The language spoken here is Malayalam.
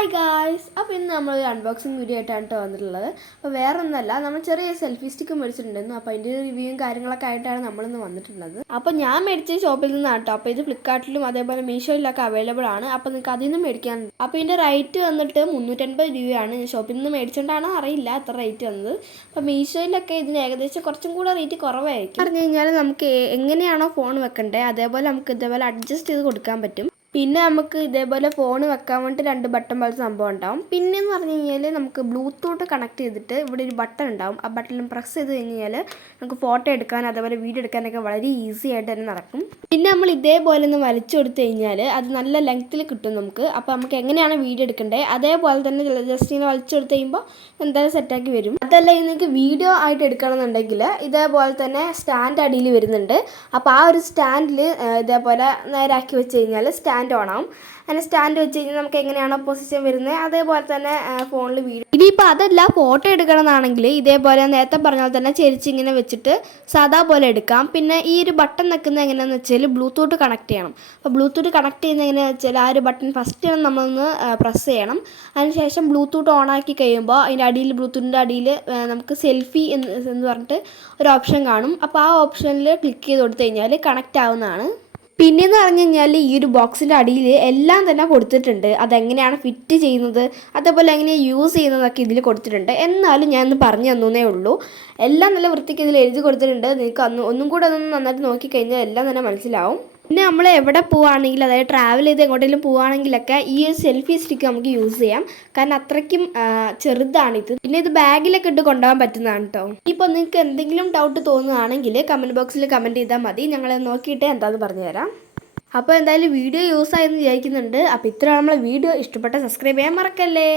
ഹായ് ഗായ്സ് അപ്പോൾ ഇന്ന് നമ്മളൊരു അൺബോക്സിങ് വീഡിയോ ആയിട്ടാണ് കേട്ടോ വന്നിട്ടുള്ളത്. അപ്പോൾ വേറെ ഒന്നല്ല നമ്മൾ ചെറിയ സെൽഫി സ്റ്റിക്ക് മേടിച്ചിട്ടുണ്ടായിരുന്നു. അപ്പോൾ അതിന്റെ റിവ്യൂവും കാര്യങ്ങളൊക്കെ ആയിട്ടാണ് നമ്മളിന്ന് വന്നിട്ടുള്ളത്. അപ്പോൾ ഞാൻ മേടിച്ച ഷോപ്പിൽ നിന്നാണ് കേട്ടോ അപ്പോൾ ഇത് ഫ്ലിപ്കാർട്ടിലും അതേപോലെ മീഷോയിലൊക്കെ അവൈലബിൾ ആണ്. അപ്പോൾ നിങ്ങൾക്ക് അതിൽ നിന്ന് മേടിക്കാൻ അപ്പോൾ ഇതിന്റെ റേറ്റ് വന്നിട്ട് മുന്നൂറ്റൻപത് രൂപയാണ്. ഷോപ്പിൽ നിന്ന് മേടിച്ചുകൊണ്ടാണോ അറിയില്ല അത്ര റേറ്റ് വന്നത്. അപ്പോൾ മീഷോയിലൊക്കെ ഇതിന് ഏകദേശം കുറച്ചും കൂടെ റേറ്റ് കുറവായിരിക്കും. പറഞ്ഞു കഴിഞ്ഞാൽ നമുക്ക് എങ്ങനെയാണോ ഫോൺ വെക്കേണ്ടത് അതേപോലെ നമുക്ക് ഇതേപോലെ അഡ്ജസ്റ്റ് ചെയ്ത് കൊടുക്കാൻ പറ്റും. പിന്നെ നമുക്ക് ഇതേപോലെ ഫോൺ വെക്കാൻ വേണ്ടി രണ്ട് ബട്ടൺ പോലെ സംഭവം ഉണ്ടാവും. പിന്നെ എന്ന് പറഞ്ഞു കഴിഞ്ഞാൽ നമുക്ക് ബ്ലൂടൂത്ത് കണക്ട് ചെയ്തിട്ട് ഇവിടെ ഒരു ബട്ടൺ ഉണ്ടാവും. ആ ബട്ടണിൽ പ്രസ് ചെയ്ത് കഴിഞ്ഞാൽ നമുക്ക് ഫോട്ടോ എടുക്കാൻ അതേപോലെ വീഡിയോ എടുക്കാനൊക്കെ വളരെ ഈസി ആയിട്ട് തന്നെ നടക്കും. പിന്നെ നമ്മൾ ഇതേപോലെ ഒന്ന് വലിച്ചു കൊടുത്തു കഴിഞ്ഞാൽ അത് നല്ല ലെങ്ത്തിൽ കിട്ടും നമുക്ക്. അപ്പോൾ നമുക്ക് എങ്ങനെയാണ് വീഡിയോ എടുക്കേണ്ടത് അതേപോലെ തന്നെ ജസ്റ്റ് ഇങ്ങനെ വലിച്ചു കൊടുത്തു കഴിയുമ്പോൾ എന്തായാലും സെറ്റാക്കി വരും. അതല്ല നിങ്ങൾക്ക് വീഡിയോ ആയിട്ട് എടുക്കണമെന്നുണ്ടെങ്കിൽ ഇതേപോലെ തന്നെ സ്റ്റാൻഡ് അടിയിൽ വരുന്നുണ്ട്. അപ്പോൾ ആ ഒരു സ്റ്റാൻഡിൽ ഇതേപോലെ നേരാക്കി വെച്ച് കഴിഞ്ഞാൽ സ്റ്റാൻഡ് ഓൺ ആവും. അങ്ങനെ സ്റ്റാൻഡ് വെച്ച് കഴിഞ്ഞാൽ നമുക്ക് എങ്ങനെയാണോ പൊസിഷൻ വരുന്നത് അതേപോലെ തന്നെ ഫോണിൽ വീഡിയോ ഇനിയിപ്പോൾ അതല്ല ഫോട്ടോ എടുക്കണമെന്നാണെങ്കിൽ ഇതേപോലെ നേരത്തെ പറഞ്ഞ പോലെ തന്നെ ചെരിച്ച് ഇങ്ങനെ വെച്ചിട്ട് സാധാ പോലെ എടുക്കാം. പിന്നെ ഈ ഒരു ബട്ടൺ നിൽക്കുന്നത് എങ്ങനെയാണെന്ന് വെച്ചാൽ ബ്ലൂടൂത്ത് കണക്ട് ചെയ്യണം. അപ്പോൾ ബ്ലൂടൂത്ത് കണക്ട് എങ്ങനെയാണെന്ന് വെച്ചാൽ ആ ഒരു ബട്ടൺ ഫസ്റ്റ് നമ്മളൊന്ന് പ്രസ് ചെയ്യണം. അതിനുശേഷം ബ്ലൂടൂത്ത് ഓൺ ആക്കി കഴിയുമ്പോൾ അതിന്റെ അടിയിൽ ബ്ലൂടൂത്തിന്റെ അടിയിൽ നമുക്ക് സെൽഫി എന്ന് എന്ന് പറഞ്ഞിട്ട് ഒരു ഓപ്ഷൻ കാണും. അപ്പോൾ ആ ഓപ്ഷനിൽ ക്ലിക്ക് ചെയ്ത് കൊടുത്തു കഴിഞ്ഞാൽ കണക്റ്റ് ആവുന്നതാണ്. പിന്നെയെന്ന് പറഞ്ഞു കഴിഞ്ഞാൽ ഈ ഒരു ബോക്സിന്റെ അടിയിൽ എല്ലാം തന്നെ കൊടുത്തിട്ടുണ്ട്. അതെങ്ങനെയാണ് ഫിറ്റ് ചെയ്യുന്നത് അതേപോലെ എങ്ങനെ യൂസ് ചെയ്യുന്നതൊക്കെ ഇതിൽ കൊടുത്തിട്ടുണ്ട്. എന്നാലും ഞാൻ ഒന്ന് പറഞ്ഞു തന്നേ ഉള്ളൂ. എല്ലാം നല്ല വൃത്തിക്ക് ഇതിൽ എഴുതി കൊടുത്തിട്ടുണ്ട്. നിങ്ങൾക്ക് അന്ന് ഒന്നും കൂടെ അതൊന്ന് നന്നായിട്ട് നോക്കിക്കഴിഞ്ഞാൽ എല്ലാം തന്നെ മനസ്സിലാവും. പിന്നെ നമ്മൾ എവിടെ പോവുകയാണെങ്കിൽ അതായത് ട്രാവൽ ചെയ്ത് എങ്ങോട്ടെങ്കിലും പോവുകയാണെങ്കിലൊക്കെ ഈ ഒരു സെൽഫി സ്റ്റിക്ക് നമുക്ക് യൂസ് ചെയ്യാം. കാരണം അത്രയ്ക്കും ചെറുതാണ് ചെറുതാണിത്. പിന്നെ ഇത് ബാഗിലൊക്കെ ഇട്ട് കൊണ്ടുപോകാൻ പറ്റുന്നതാണ് കേട്ടോ ഇപ്പോൾ നിങ്ങൾക്ക് എന്തെങ്കിലും ഡൗട്ട് തോന്നുകയാണെങ്കിൽ കമന്റ് ബോക്സിൽ കമന്റ് ചെയ്താൽ മതി. ഞങ്ങൾ നോക്കിയിട്ട് എന്താന്ന് പറഞ്ഞു തരാം. അപ്പോൾ എന്തായാലും വീഡിയോ യൂസ് ആയെന്ന് വിചാരിക്കുന്നുണ്ട്. അപ്പോൾ ഇത്ര നമ്മളെ വീഡിയോ ഇഷ്ടപ്പെട്ട സബ്സ്ക്രൈബ് ചെയ്യാൻ മറക്കല്ലേ?